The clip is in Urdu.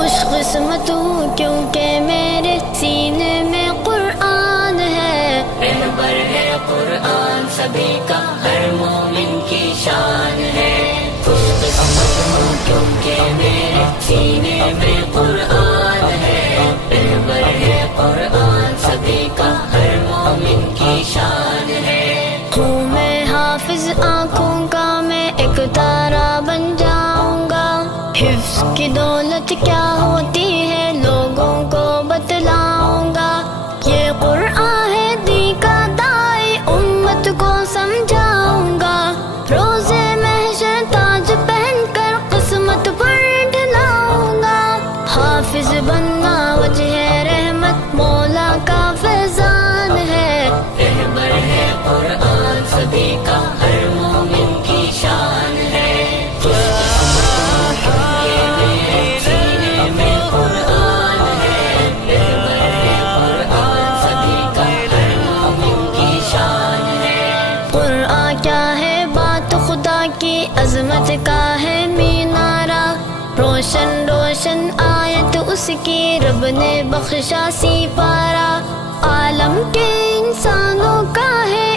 خوش قسمت ہوں کیونکہ میرے سینے میں قرآن ہے، رہبر ہے قرآن سبھی کا، ہر مومن کی شان ہے۔ خوش قسمت ہوں کیونکہ میرے سینے میں قرآن ہے، رہبر ہے قرآن سبھی کا، ہر مومن کی شان ہے۔ ہوں میں حافظ آنکھوں کا، میں ایک تارا بن جاؤں گا، حفظ کی دولت کیا ہوتی ہے لوگوں کو بتلاؤں گا، یہ قرآن ہے دی کا دائی امت کو سمجھاؤں گا، روزے محشر تاج پہن کر قسمت پر ڈھلاؤں گا، حافظ بننا وجہ رحمت مولا کا فیضان ہے، رہبر ہے قرآن سبھی کا، ہر مومن کی شان ہے۔ خوش قسمت ہوں کیونکہ میرے سینے میں قرآن ہے، رہبر ہے قرآن سبھی کا، ہر مومن کی شان ہے۔ قرآن کیا ہے بات خدا کی، عظمت کا ہے مینارہ، روشن روشن آیت اس کی، رب نے بخشا سی پارا، عالم کے انسانوں کا ہے